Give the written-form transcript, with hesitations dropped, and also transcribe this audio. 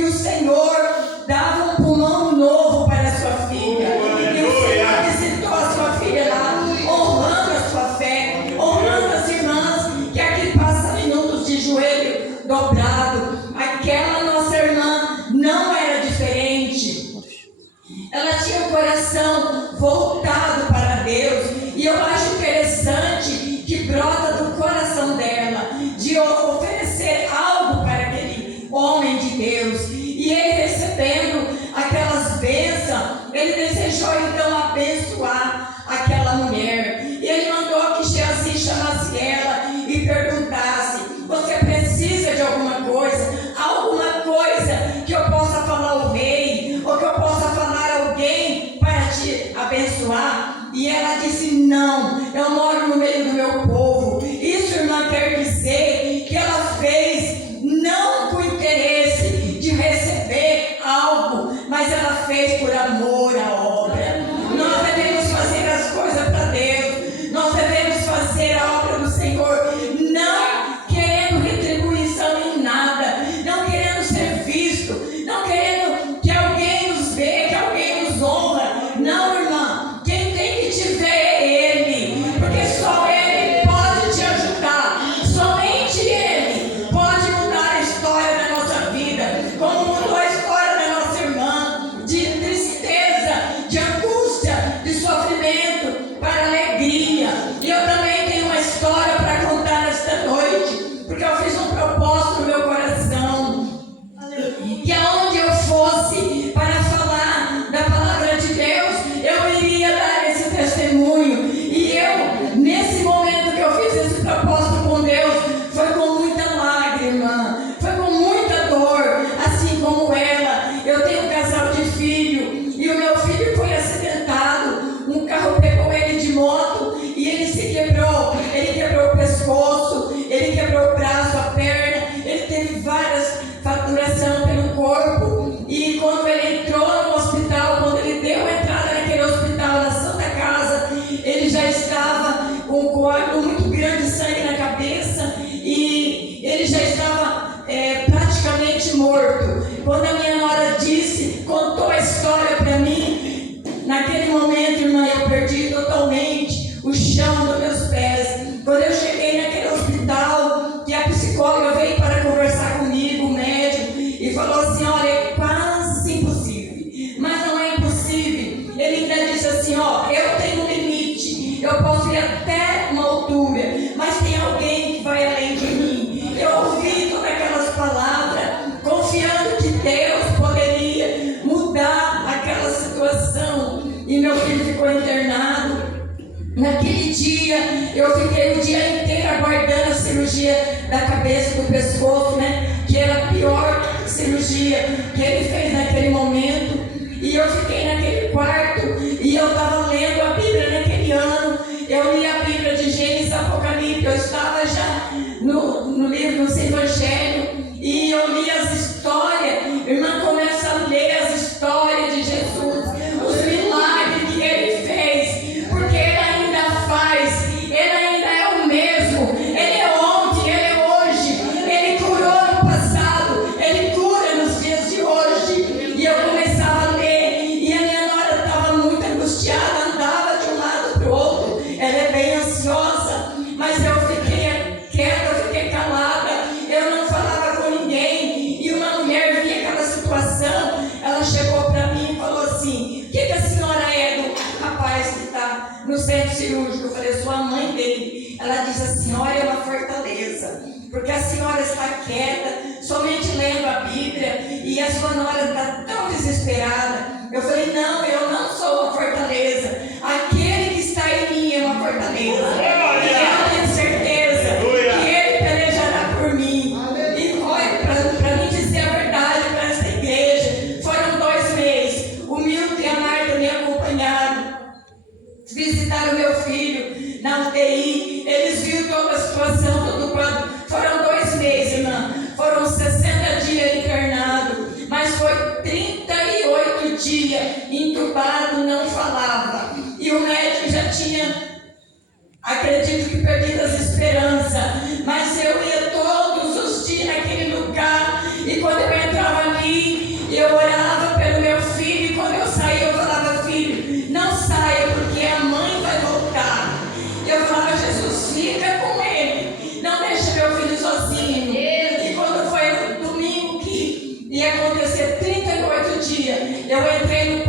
que o Senhor dava um pulmão novo para a sua filha. E o Senhor visitou a sua filha lá, honrando a sua fé, honrando as irmãs, que aqui passa minutos de joelho dobrado. Aquela nossa irmã não era diferente. Ela tinha o coração voltado para Deus. E eu acho interessante que brota do coração dela de oferecer algo para aquele homem de Deus. E ele, recebendo aquelas bênçãos, ele desejou então abençoar aquela mulher. E ele mandou que Geazi chamasse ela e perguntasse: você precisa de alguma coisa? Alguma coisa que eu possa falar ao rei, ou que eu possa falar a alguém para te abençoar? E ela disse: não, eu moro no meio do meu povo. Isso, irmã, quer dizer que ela fez não com interesse de receber algo, mas ela fez por amor à obra. Nós devemos fazer as coisas para Deus, nós devemos fazer a obra do Senhor, não querendo retribuição em nada, não querendo ser visto, não querendo que alguém nos vê, que alguém nos honra. Não, irmã, quem tem que te ver é Ele, porque só Ele pode te ajudar, somente Ele pode mudar a história da nossa vida, como mudou a história da nossa irmã, de tristeza, de angústia, de sofrimento para alegria. E eu também tenho uma história para contar esta noite, porque eu fiz um propósito no meu coração, que aonde eu fosse para falar da palavra de Deus, eu iria dar esse testemunho. E eu, nesse momento que eu fiz esse propósito com Deus, foi com muita lágrima, foi com muita dor, assim como ela. Eu tenho um casal de filho, e o meu filho foi acidentado, um carro pegou ele de moto, e ele se quebrou, ele quebrou o pescoço, ele quebrou o braço, a perna, ele teve várias faturações pelo corpo. E quando ele entrou no hospital, quando ele deu a entrada naquele hospital, na Santa Casa, ele já estava com um coágulo muito grande de sangue na cabeça, e ele já estava praticamente morto. Quando a minha nora contou a história para mim, naquele momento, irmã, eu perdi totalmente o chão dos meus pés. Quando eu cheguei naquele hospital, que a psicóloga veio para conversar comigo, o médico, e falou assim: olha, é quase impossível, mas não é impossível. Ele ainda disse assim: ó, eu tenho um limite, eu posso ir até uma altura, mas tem alguém que vai além de mim. Eu ouvi todas aquelas palavras, confiando que Deus poderia mudar aquela situação, e meu filho ficou internado. Naquele dia, eu fiquei o dia inteiro aguardando a cirurgia da cabeça e do pescoço, né? Que era a pior cirurgia que ele fez naquele momento. E eu fiquei naquele quarto, e eu estava lendo a Bíblia naquele ano. Eu li a Bíblia de Gênesis, Apocalipse. Eu estava já no livro do Evangelho, e eu li as histórias. Irmã, começa a ler as histórias de Jesus, os milagres que ele fez, porque ele ainda faz, ele ainda é o mesmo, ele é ontem, ele é hoje, ele curou no passado, ele cura nos dias de hoje. E eu começava a ler, e a minha nora estava muito angustiada, andava de um lado para o outro, ela é bem ansiosa, mas eu fiquei quieta, eu fiquei calada, eu não falava com ninguém. E uma mulher via aquela situação, ela chegou para mim e falou assim: o que a senhora é do rapaz que está no centro cirúrgico? Eu falei: eu sou a mãe dele. Ela disse: a senhora é uma fortaleza, porque a senhora está quieta, somente lendo a Bíblia, e a sua nora está tão desesperada. Eu falei: não, eu não sou uma fortaleza, aquele que está em mim é uma fortaleza, e eu tenho certeza que ele pelejará por mim. E olha, para mim dizer a verdade para esta igreja, foram 2 meses. O Milton e a Marta me acompanharam, visitaram meu filho na UTI, eles viram toda a situação, todo o quadro. Foram 2 meses, irmã, foram 60 dias internado, mas foi 38 dias entubado. E aconteceu 38 dias. Eu entrei no